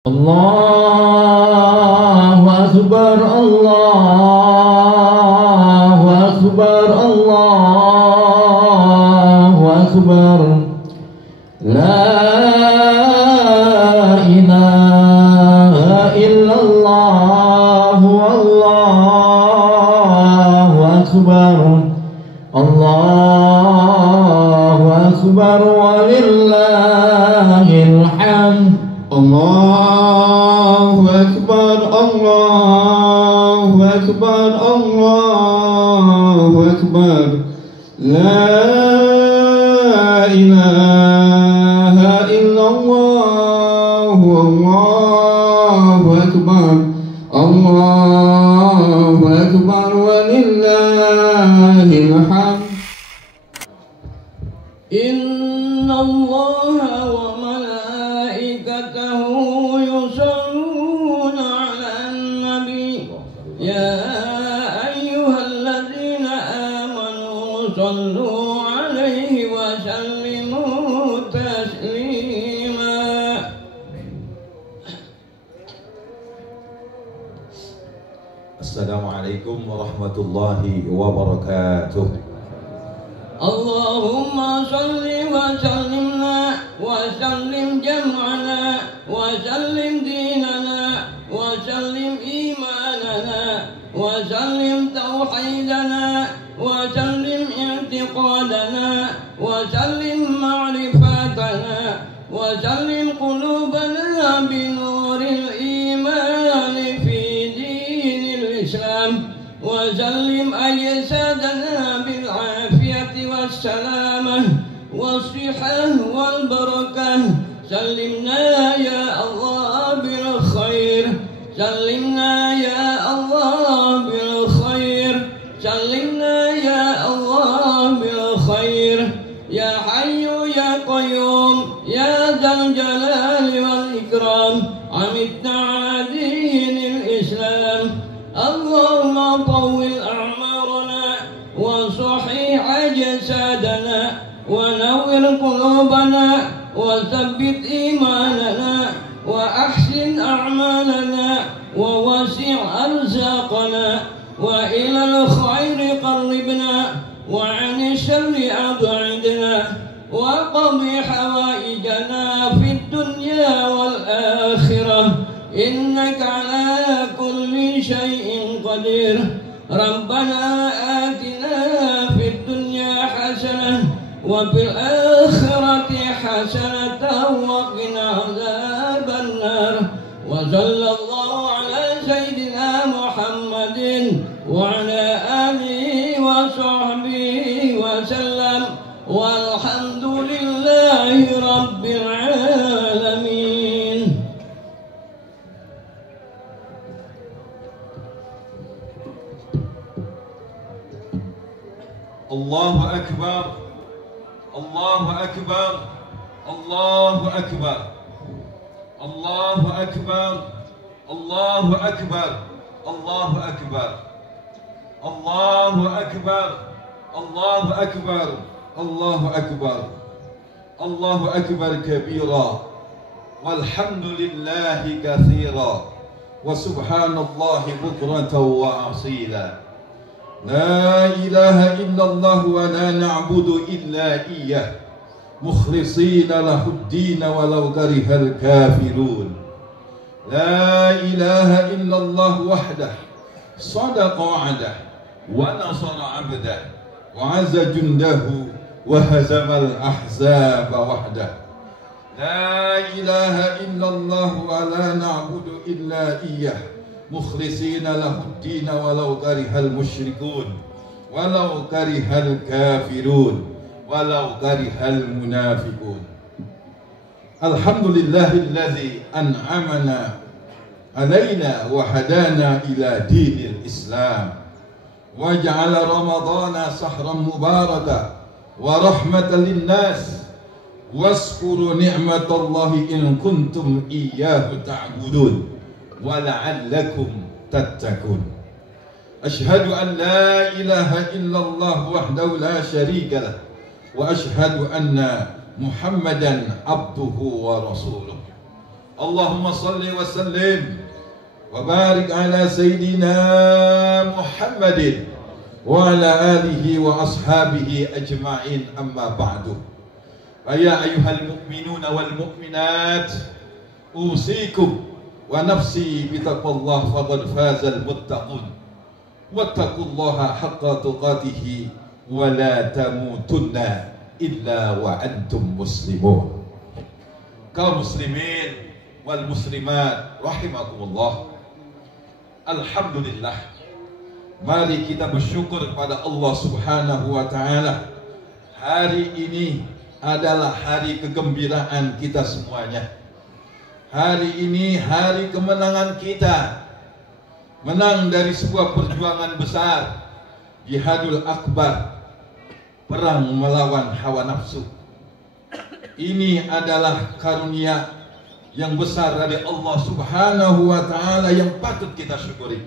الله أكبر الله أكبر الله أكبر لا إله إلا الله والله أكبر الله أكبر ولله الحمد الله أكبر الله أكبر الله أكبر لا إله إلا الله والله أكبر الله أكبر ولله الحمد إن الله وملائكته يصلون على النبي يا أيها الذين آمنوا صلوا عليه وسلموا تسليما. السلام عليكم ورحمة الله وبركاته. اللهم صل وسلمنا وسلم جمعنا وسلم ديننا وسلم إيماننا وسلم توحيدنا وسلم اعتقادنا وسلم معرفتنا وسلم قلوبنا بنور الإيمان في دين الإسلام وسلم أجسادنا بالعافية والسلامة والصحة والبركة. سلمنا يا الله بالخير سلمنا يا الله بالخير سلمنا يا الله بالخير يا حي يا قيوم يا ذا الجلال والإكرام عمدنا على دين الإسلام. اللهم طول أعمارنا وصحيح أجسادنا ونور قلوبنا وثبت إيماننا وأحسن أعمالنا ووسع أرزاقنا وإلى الخير قربنا وعن الشر أبعدنا وقض حوائجنا في الدنيا والآخرة إنك على كل شيء قدير. ربنا آتنا في الدنيا حسنة وفي الآخرة حسنة وقنا عذاب النار. وصلى الله على سيدنا محمد وعلى آله وصحبه وسلم والحمد لله رب العالمين. الله أكبر الله أكبر الله أكبر الله أكبر الله أكبر الله أكبر الله أكبر الله أكبر الله أكبر الله أكبر كبيرا والحمد لله كثيرا وسبحان الله بكرة وأصيلا. لا إله إلا الله ولا نعبد إلا إياه مخلصين له الدين ولو كره الكافرون. لا إله إلا الله وحده صدق وعده ونصر عبده وعز جنده وهزم الأحزاب وحده. لا إله إلا الله ولا نعبد إلا إياه مخلصين له الدين ولو كره المشركون ولو كره الكافرون ولو كره المنافقون. الحمد لله الذي أنعمنا علينا وهدانا إلى دين الإسلام وجعل رمضان شهرا مباركا ورحمة للناس واذكروا نعمة الله إن كنتم إياه تعبدون ولعلكم تتقون. أشهد أن لا إله إلا الله وحده لا شريك له وأشهد أن محمدا عبده ورسوله. Allahumma salli wa sallim wa barik ala Sayyidina Muhammadin wa ala alihi wa ashabihi ajma'in, amma ba'du. Ya ayyuhal mu'minuna wal mu'minat, usikum wa nafsi bitaqwallah faqad fazal muttaqun. Wattaqullaha haqqa tuqatih wa la tamutunna illa wa antum muslimun. Kaum muslimin wal muslimat rahimakumullah. Alhamdulillah, mari kita bersyukur kepada Allah Subhanahu wa taala. Hari ini adalah hari kegembiraan kita semuanya. Hari ini hari kemenangan kita. Menang dari sebuah perjuangan besar, jihadul akbar, perang melawan hawa nafsu. Ini adalah karunia yang besar dari Allah Subhanahu wa taala yang patut kita syukuri.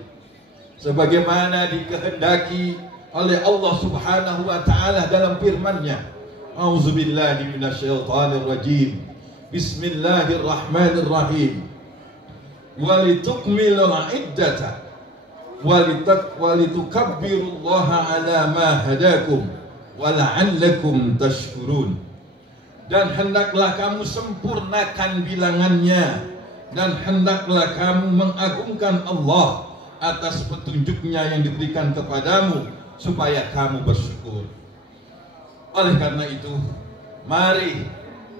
Sebagaimana dikehendaki oleh Allah Subhanahu wa taala dalam firman-Nya. A'udzubillahi minasyaitonir rajim. Bismillahirrahmanirrahim. Walitukmilul iddata walitukabbirullaha ala ma hadakum wa la'allakum tashkurun. Dan hendaklah kamu sempurnakan bilangannya, dan hendaklah kamu mengagungkan Allah atas petunjuknya yang diberikan kepadamu supaya kamu bersyukur. Oleh karena itu, mari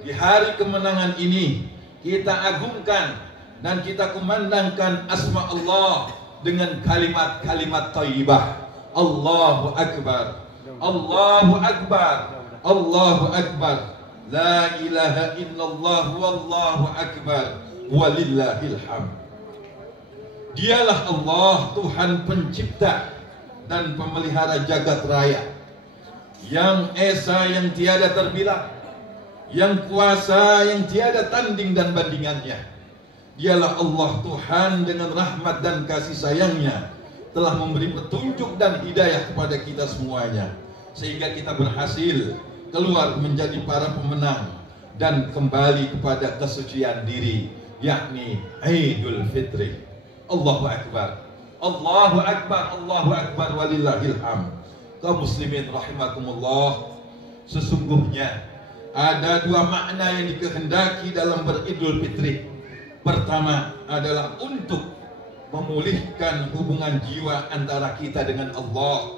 di hari kemenangan ini kita agungkan dan kita kumandangkan asma Allah dengan kalimat-kalimat thayyibah. Allahu Akbar, Allahu Akbar, Allahu Akbar, la ilaha illallah wallahu akbar, walillahil hamd. Dialah Allah, Tuhan pencipta dan pemelihara jagat raya, yang esa yang tiada terbilang, yang kuasa yang tiada tanding dan bandingannya. Dialah Allah, Tuhan dengan rahmat dan kasih sayangnya telah memberi petunjuk dan hidayah kepada kita semuanya, sehingga kita berhasil keluar menjadi para pemenang dan kembali kepada kesucian diri, yakni Idul Fitri. Allahu Akbar, Allahu Akbar, Allahu Akbar, walillahil hamd. Kaum muslimin rahimakumullah, sesungguhnya ada dua makna yang dikehendaki dalam beridul fitri. Pertama adalah untuk memulihkan hubungan jiwa antara kita dengan Allah,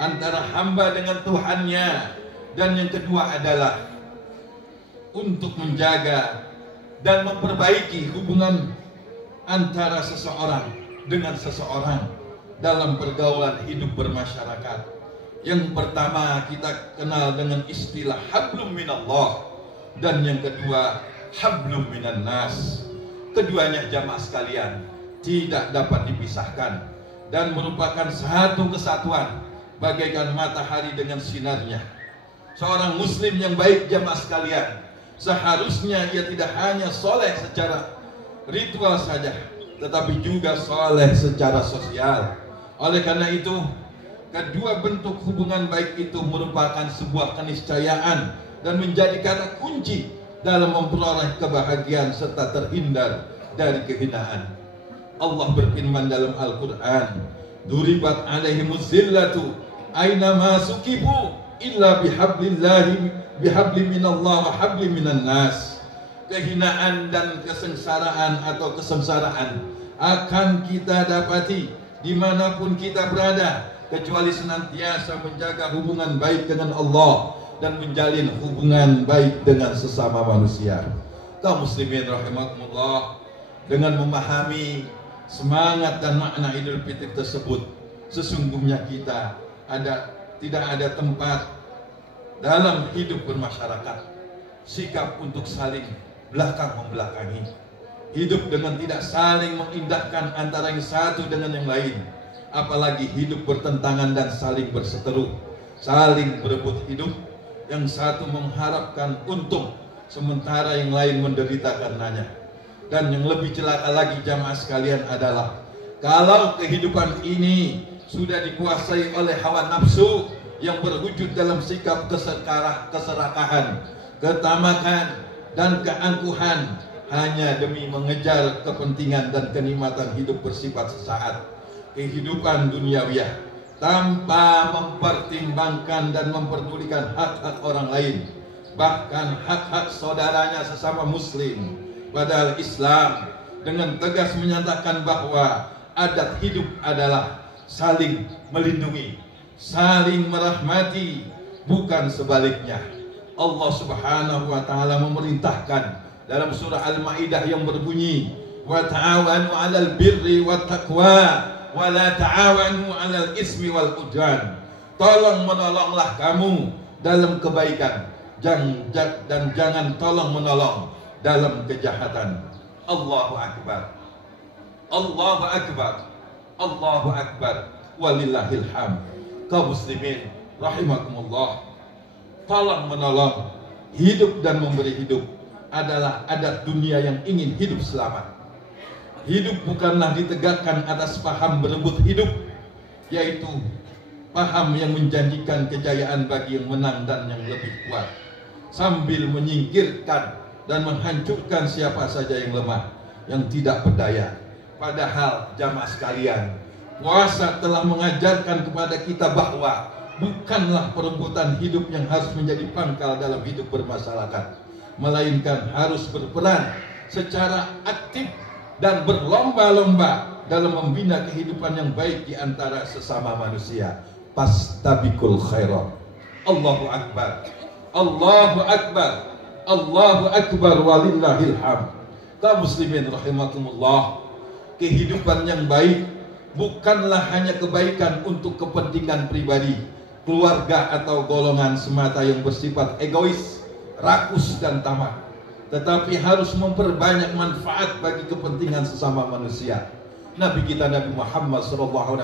antara hamba dengan Tuhannya. Dan yang kedua adalah untuk menjaga dan memperbaiki hubungan antara seseorang dengan seseorang dalam pergaulan hidup bermasyarakat. Yang pertama kita kenal dengan istilah hablum minallah, dan yang kedua hablum minan nas. Keduanya jamaah sekalian tidak dapat dipisahkan dan merupakan satu kesatuan bagaikan matahari dengan sinarnya. Seorang muslim yang baik jamaah sekalian, seharusnya ia tidak hanya soleh secara ritual saja, tetapi juga soleh secara sosial. Oleh karena itu, kedua bentuk hubungan baik itu merupakan sebuah keniscayaan dan menjadi kata kunci dalam memperoleh kebahagiaan serta terhindar dari kehinaan. Allah berfirman dalam Al-Quran, "Duribat alaihimuz zillatu aina ma sukibu illa bihabli minallah wa habli minan nas." Kehinaan dan kesengsaraan atau kesengsaraan akan kita dapati dimanapun kita berada, kecuali senantiasa menjaga hubungan baik dengan Allah dan menjalin hubungan baik dengan sesama manusia. Kaum muslimin rahimakumullah, dengan memahami semangat dan makna Idul Fitri tersebut, sesungguhnya kita tidak ada tempat dalam hidup bermasyarakat sikap untuk saling belakang membelakangi, hidup dengan tidak saling mengindahkan antara yang satu dengan yang lain, apalagi hidup bertentangan dan saling berseteru, saling berebut hidup. Yang satu mengharapkan untung, sementara yang lain menderita karenanya. Dan yang lebih celaka lagi jamaah sekalian adalah kalau kehidupan ini sudah dikuasai oleh hawa nafsu yang berwujud dalam sikap keserakahan, ketamakan, dan keangkuhan, hanya demi mengejar kepentingan dan kenikmatan hidup bersifat sesaat, kehidupan duniawiyah, tanpa mempertimbangkan dan memperdulikan hak-hak orang lain, bahkan hak-hak saudaranya sesama muslim. Padahal Islam dengan tegas menyatakan bahwa adat hidup adalah saling melindungi, saling merahmati, bukan sebaliknya. Allah Subhanahu wa taala memerintahkan dalam surah Al-Maidah yang berbunyi, wa ta'awanu 'alal birri wat taqwa wa la ta'awanu 'alal ismi wal udwan. Tolong menolonglah kamu dalam kebaikan dan jangan tolong menolong dalam kejahatan. Allahu akbar. Allahu akbar. Allahu akbar. Walillahil hamd. Kaum muslimin rahimakumullah, tolong menolong, hidup dan memberi hidup adalah adat dunia yang ingin hidup selamat. Hidup bukanlah ditegakkan atas paham berebut hidup, yaitu paham yang menjanjikan kejayaan bagi yang menang dan yang lebih kuat, sambil menyingkirkan dan menghancurkan siapa saja yang lemah, yang tidak berdaya. Padahal jamaah sekalian, puasa telah mengajarkan kepada kita bahwa bukanlah perebutan hidup yang harus menjadi pangkal dalam hidup bermasyarakat, melainkan harus berperan secara aktif dan berlomba-lomba dalam membina kehidupan yang baik di antara sesama manusia. Fastabiqul khairat. Allahu akbar. Allahu akbar. Allahu akbar walillahil hamd. Kaum muslimin rahimakumullah, kehidupan yang baik bukanlah hanya kebaikan untuk kepentingan pribadi, keluarga atau golongan semata yang bersifat egois, rakus dan tamak, tetapi harus memperbanyak manfaat bagi kepentingan sesama manusia. Nabi kita Nabi Muhammad SAW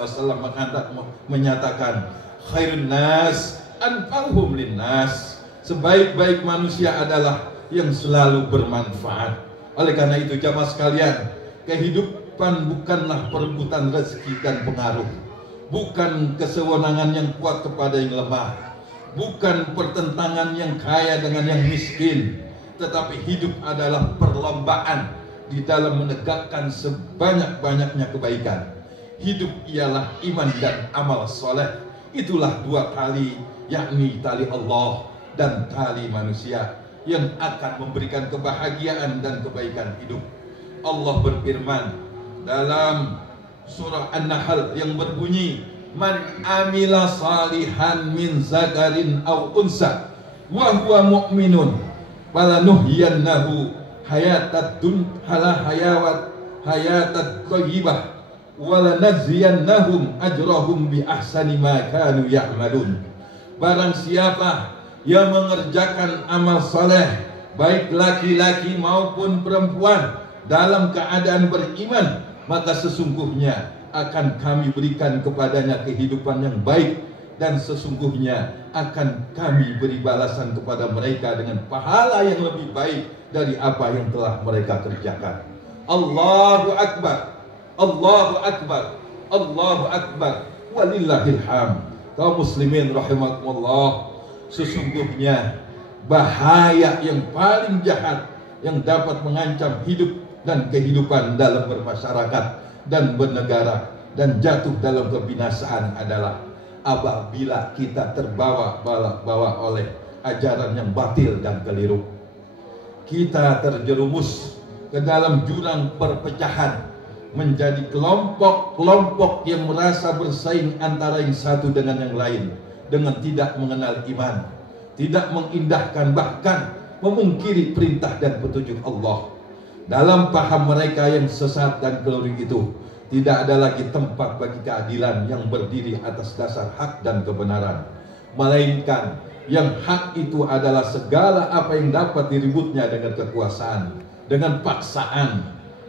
menyatakan, khairun nas anfa'uhum linnas. Sebaik-baik manusia adalah yang selalu bermanfaat. Oleh karena itu jamaah sekalian, kehidupan bukanlah perebutan rezeki dan pengaruh, bukan kesewenangan yang kuat kepada yang lemah, bukan pertentangan yang kaya dengan yang miskin, tetapi hidup adalah perlombaan di dalam menegakkan sebanyak-banyaknya kebaikan. Hidup ialah iman dan amal soleh. Itulah dua tali, yakni tali Allah dan tali manusia, yang akan memberikan kebahagiaan dan kebaikan hidup. Allah berfirman dalam surah An-Nahl yang berbunyi, man amila salihan min zakarin aw unsa wa huwa mu'minun falanuhyiyannahu hayatat thayyibah wa lanajziyannahum ajrahum bi ahsani ma kanu ya'malun. Barang siapa yang mengerjakan amal saleh, baik laki-laki maupun perempuan, dalam keadaan beriman, maka sesungguhnya akan kami berikan kepadanya kehidupan yang baik, dan sesungguhnya akan kami beri balasan kepada mereka dengan pahala yang lebih baik dari apa yang telah mereka kerjakan. Allahu akbar. Allahu akbar. Allahu akbar. Walillahil hamd. Kaum muslimin rahimakumullah, sesungguhnya bahaya yang paling jahat yang dapat mengancam hidup dan kehidupan dalam bermasyarakat dan bernegara dan jatuh dalam kebinasaan adalah apabila kita terbawa oleh ajaran yang batil dan keliru. Kita terjerumus ke dalam jurang perpecahan, menjadi kelompok-kelompok yang merasa bersaing antara yang satu dengan yang lain, dengan tidak mengenal iman, tidak mengindahkan, bahkan memungkiri perintah dan petunjuk Allah. Dalam paham mereka yang sesat dan keliru itu, tidak ada lagi tempat bagi keadilan yang berdiri atas dasar hak dan kebenaran, melainkan yang hak itu adalah segala apa yang dapat diributnya dengan kekuasaan, dengan paksaan,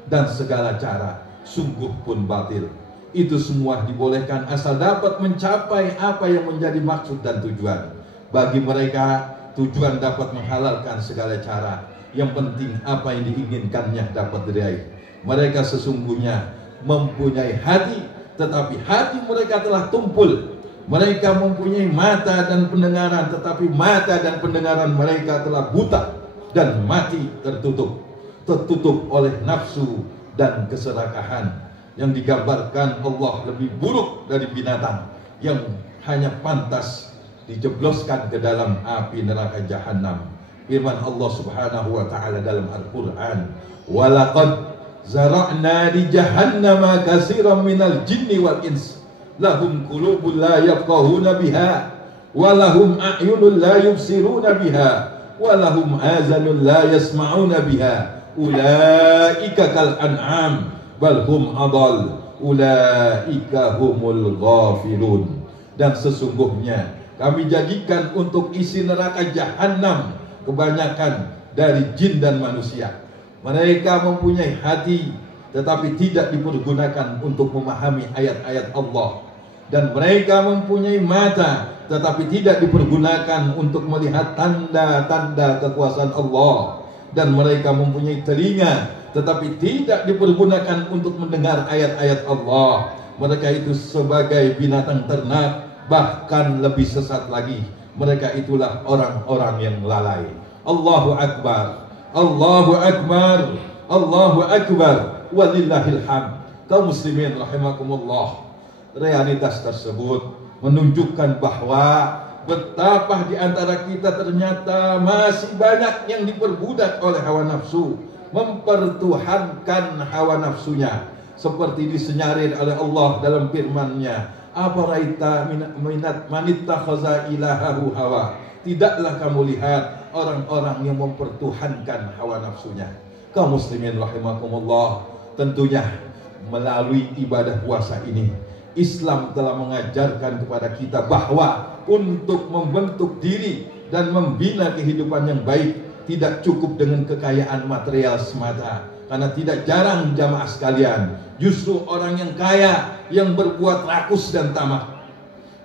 dan segala cara, sungguh pun batil. Itu semua dibolehkan asal dapat mencapai apa yang menjadi maksud dan tujuan. Bagi mereka, tujuan dapat menghalalkan segala cara. Yang penting apa yang diinginkannya dapat diraih. Mereka sesungguhnya mempunyai hati, tetapi hati mereka telah tumpul. Mereka mempunyai mata dan pendengaran, tetapi mata dan pendengaran mereka telah buta dan mati tertutup. tertutup oleh nafsu dan keserakahan. Yang digambarkan Allah lebih buruk dari binatang yang hanya pantas dijebloskan ke dalam api neraka jahanam. Firman Allah Subhanahu wa taala dalam Al-Qur'an, "Walaqad zara'na li jahannama katsiran minal jinni wal ins lahum qulubun la yafqahuna biha wa lahum a'yunun la yubsiruna biha wa lahum azanun la yasma'una biha ulaika kal an'am bal hum adall ulaika humul ghafilun." Dan sesungguhnya kami jadikan untuk isi neraka jahanam kebanyakan dari jin dan manusia. Mereka mempunyai hati tetapi tidak dipergunakan untuk memahami ayat-ayat Allah, dan mereka mempunyai mata tetapi tidak dipergunakan untuk melihat tanda-tanda kekuasaan Allah, dan mereka mempunyai telinga tetapi tidak dipergunakan untuk mendengar ayat-ayat Allah. Mereka itu sebagai binatang ternak, bahkan lebih sesat lagi. Mereka itulah orang-orang yang lalai. Allahu Akbar, Allahu Akbar, Allahu Akbar, walillahil hamd. Kaum muslimin rahimakumullah, realitas tersebut menunjukkan bahwa betapa di antara kita ternyata masih banyak yang diperbudak oleh hawa nafsu, mempertuhankan hawa nafsunya, seperti disenyarir oleh Allah dalam firman-Nya, "Aparaita minat manittakhadha ilahahu hawa." Tidaklah kamu lihat orang-orang yang mempertuhankan hawa nafsunya. Kaum muslimin rahimakumullah, tentunya melalui ibadah puasa ini Islam telah mengajarkan kepada kita bahwa untuk membentuk diri dan membina kehidupan yang baik tidak cukup dengan kekayaan material semata. Karena tidak jarang jamaah sekalian, justru orang yang kaya yang berbuat rakus dan tamak.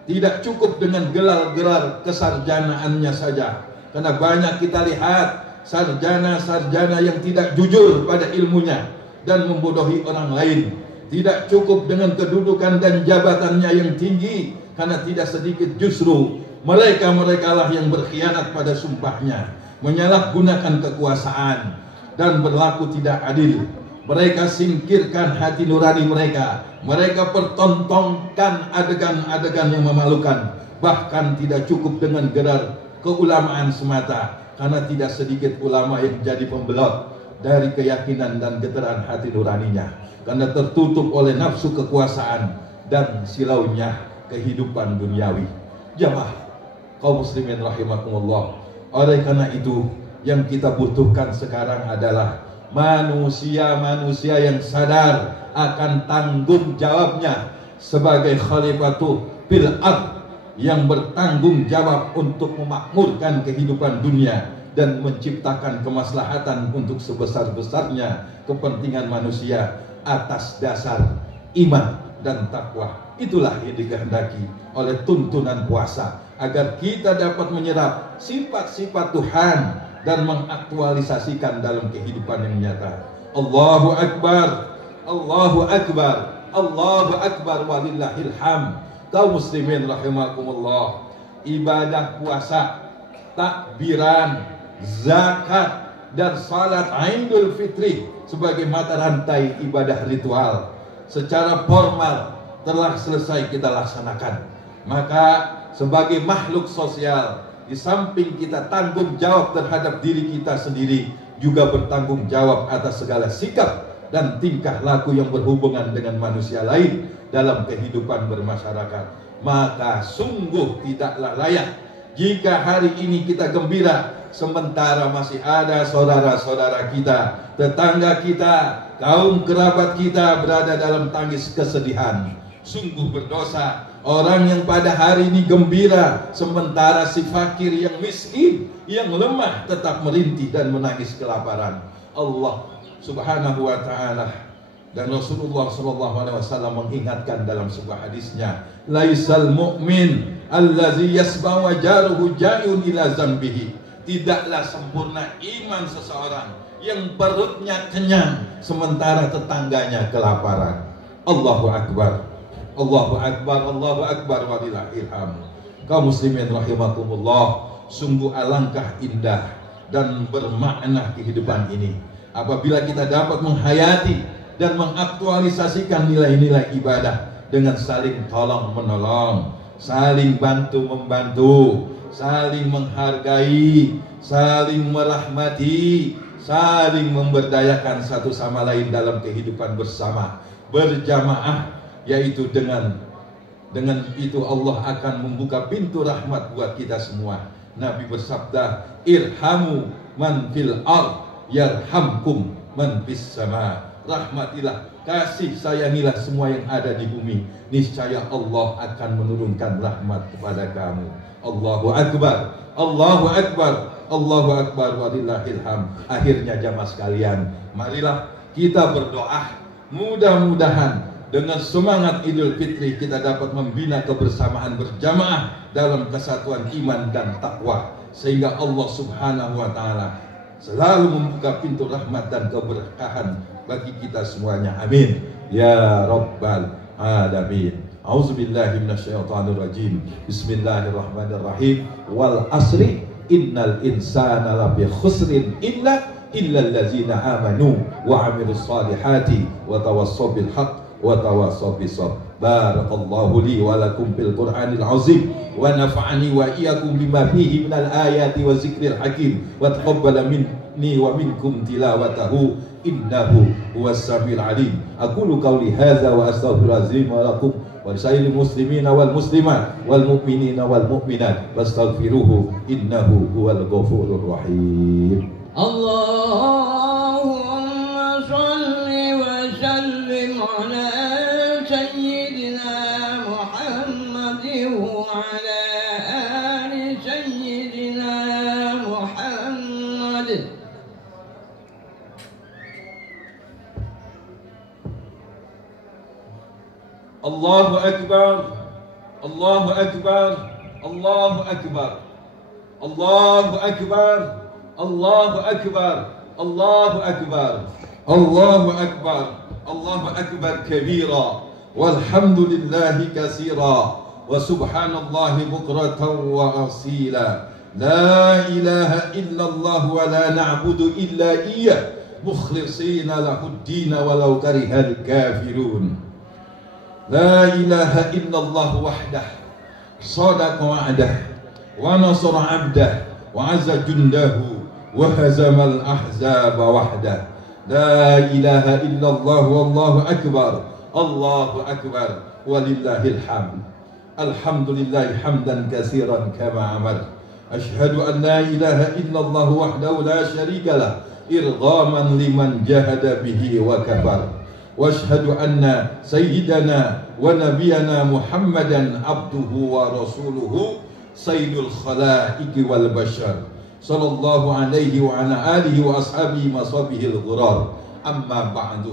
Tidak cukup dengan gelar-gelar kesarjanaannya saja. Karena banyak kita lihat sarjana-sarjana yang tidak jujur pada ilmunya dan membodohi orang lain. Tidak cukup dengan kedudukan dan jabatannya yang tinggi, karena tidak sedikit justru mereka-mereka lah yang berkhianat pada sumpahnya, menyalahgunakan kekuasaan dan berlaku tidak adil. Mereka singkirkan hati nurani mereka. Mereka pertontonkan adegan-adegan yang memalukan. Bahkan tidak cukup dengan gelar keulamaan semata, karena tidak sedikit ulama yang jadi pembelot dari keyakinan dan getaran hati nuraninya, karena tertutup oleh nafsu kekuasaan dan silaunya kehidupan duniawi. Jamaah kaum muslimin rahimakumullah, oleh karena itu yang kita butuhkan sekarang adalah manusia-manusia yang sadar akan tanggung jawabnya sebagai khalifatul fil ard, yang bertanggung jawab untuk memakmurkan kehidupan dunia dan menciptakan kemaslahatan untuk sebesar-besarnya kepentingan manusia atas dasar iman dan takwa. Itulah yang dikehendaki oleh tuntunan puasa, agar kita dapat menyerap sifat-sifat Tuhan dan mengaktualisasikan dalam kehidupan yang nyata. Allahu Akbar, Allahu Akbar, Allahu Akbar, walillahil hamd. Kaum muslimin rahimakumullah, ibadah puasa, takbiran, zakat, dan salat Idul Fitri sebagai mata rantai ibadah ritual secara formal telah selesai kita laksanakan. Maka sebagai makhluk sosial, di samping kita tanggung jawab terhadap diri kita sendiri, juga bertanggung jawab atas segala sikap dan tingkah laku yang berhubungan dengan manusia lain dalam kehidupan bermasyarakat. Maka sungguh tidaklah layak jika hari ini kita gembira sementara masih ada saudara-saudara kita, tetangga kita, kaum kerabat kita berada dalam tangis kesedihan. Sungguh berdosa orang yang pada hari ini gembira sementara si fakir yang miskin, yang lemah tetap merintih dan menangis kelaparan. Allah Subhanahu wa ta'ala dan Rasulullah SAW mengingatkan dalam sebuah hadisnya, laisal mu'min allazi yasba wa jaruhu ja'un ila zambihi. Tidaklah sempurna iman seseorang yang perutnya kenyang sementara tetangganya kelaparan. Allahu Akbar, Allahu Akbar, Allahu Akbar, walillahil hamd. Kaum muslimin rahimakumullah, sungguh alangkah indah dan bermakna kehidupan ini apabila kita dapat menghayati dan mengaktualisasikan nilai-nilai ibadah dengan saling tolong-menolong, saling bantu-membantu, saling menghargai, saling merahmati, saling memberdayakan satu sama lain dalam kehidupan bersama, berjamaah, yaitu dengan itu Allah akan membuka pintu rahmat buat kita semua. Nabi bersabda, irhamu man fil ard yarhamkum man fis sama. Rahmatilah, kasih sayangilah semua yang ada di bumi, niscaya Allah akan menurunkan rahmat kepada kamu. Allahu Akbar, Allahu Akbar, Allahu Akbar, walillahil hamd. Akhirnya jamaah sekalian, marilah kita berdoa, mudah-mudahan dengan semangat Idul Fitri kita dapat membina kebersamaan berjamaah dalam kesatuan iman dan takwa, sehingga Allah Subhanahu wa taala selalu membuka pintu rahmat dan keberkahan bagi kita semuanya. Amin ya rabbal alamin. A'udzubillahi minasyaitonirrajim. Bismillahirrahmanirrahim. Wal asri innal insana lafi khusrin illal ladzina amanu wa 'amilus solihati wa tawassaw bil haqq wa tawassaw bis sabr. Barakallahu li wa lakum fil Qur'anil azim wa nafa'ani wa iyyakum bima fihi minal ayati wa zikril hakim wa taqabbala minni wa minkum tilawatahu innahu huwas samiul alim. Aqulu qawli hadza wa astaghfirullahalazim wa lakum wa lisairil muslimina wal muslimat wal mu'minina wal mu'minat wastaghfiruhu innahu huwal ghafurur rahim. Allahumma shalli wa sallim ala sayyidina Muhammadin wa ala ali sayyidina Muhammad. Allahu Akbar, Allahu Akbar, Allahu Akbar, Allahu Akbar, Allahu Akbar, Allahu Akbar, Allahu Akbar, Allahu Akbar kabira, walhamdulillahi katsira, wa subhanallahi bukratan wa asila. La ilaha illallah wa la na'budu illa iyyah, mukhlishina lahud-din walau karihal kafirun. La ilaha illallah wahdah, sadaqa wa'dah, wa nasara 'abdah, wa 'azza jundahu, wa hazamal ahzaba wahdah. La ilaha illallah wallahu akbar, Allahu akbar, walillahil hamd. Alhamdulillahi hamdan katsiran kama amar. Ashhadu an la ilaha illallah wahdahu la syarika lah, irghaman liman jahada bihi wa kafar. واشهد أن سيدنا ونبينا محمدا عبده ورسوله سيد الخلائق والبشر صلى الله عليه وعلى آله وأصحابه وصحبه الغرار. أما بعد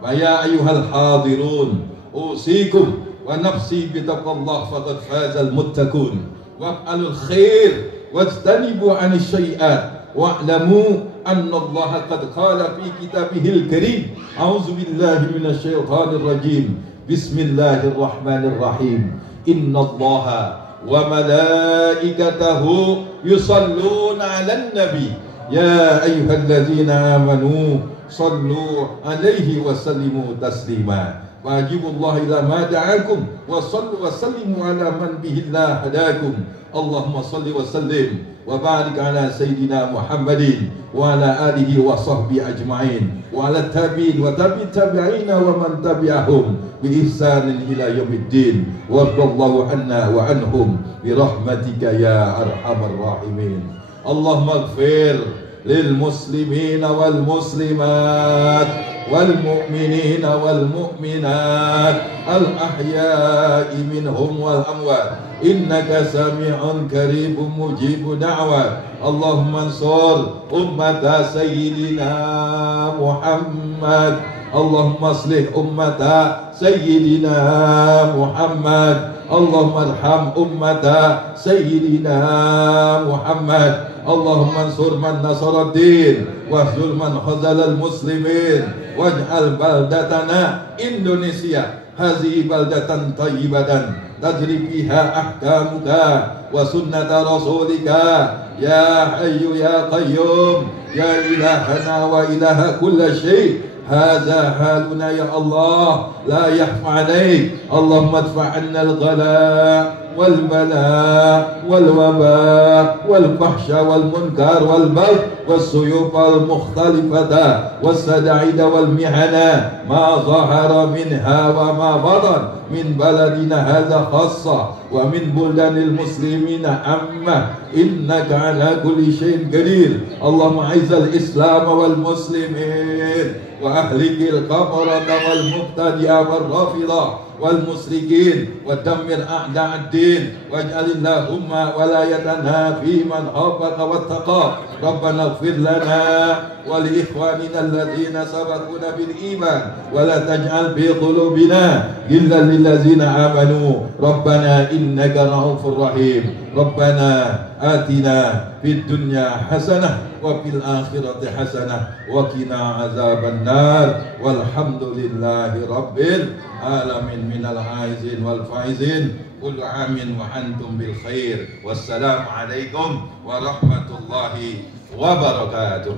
فيا أيها الحاضرون أوصيكم ونفسي بتقوى الله فقد فاز المتقون وافعلوا الخير واجتنبوا عن الشيئات واعلموا أن الله قد قال في كتابه الكريم أعوذ بالله من الشيطان الرجيم بسم الله الرحمن الرحيم إن الله وملائكته يصلون على النبي يا أيها الذين آمنوا صلوا عليه وسلموا تسليما واجيبوا الله إلى ما دعاكم وصلوا وسلموا على من به الله هداكم. اللهم صل وسلم وبارك على سيدنا محمد وعلى آله وصحبه أجمعين وعلى التابعين وتابع التابعين ومن تبعهم بإحسان إلى يوم الدين وارض الله عنا وعنهم برحمتك يا أرحم الراحمين. اللهم اغفر للمسلمين والمسلمات والمؤمنين والمؤمنات الأحياء منهم والأموات إنك سميع قريب مجيب دعوات. اللهم انصر أمة سيدنا محمد. اللهم اصلح أمة سيدنا محمد. اللهم ارحم أمة سيدنا محمد. اللهم انصر من نصر الدين واخذل من خذل المسلمين واجعل بلدتنا إندونيسيا هذه بلدة طيبة تجري فيها أحكامك وسنة رسولك يا حي يا قيوم يا إلهنا وإله كل شيء. هذا حالنا يا الله، لا يخفى عليك. اللهم ادفع عنا الغلاء والبلاء والوباء والفحش والمنكر والبغي والسيوف المختلفة والسداعيد والمحنة ما ظهر منها وما بطن من بلدنا هذا خاصة ومن بلدان المسلمين عامة، إنك على كل شيء قدير. اللهم أعز الإسلام والمسلمين وأهلك الكفرة والمبتدئة والرافضة والمشركين ودمر أعداء الدين، واجعل اللهم ولايتنا في من خافك واتقاك. ربنا اغفر لنا ولإخواننا الذين سبقونا بالإيمان ولا تجعل في قلوبنا غلا للذين آمنوا ربنا إنك رؤوف رحيم. ربنا آتنا في الدنيا حسنة وفي الآخرة حسنة وقنا عذاب النار، والحمد لله رب العالمين من العائزين والفائزين. كل عام وأنتم بالخير، والسلام عليكم ورحمة الله وبركاته.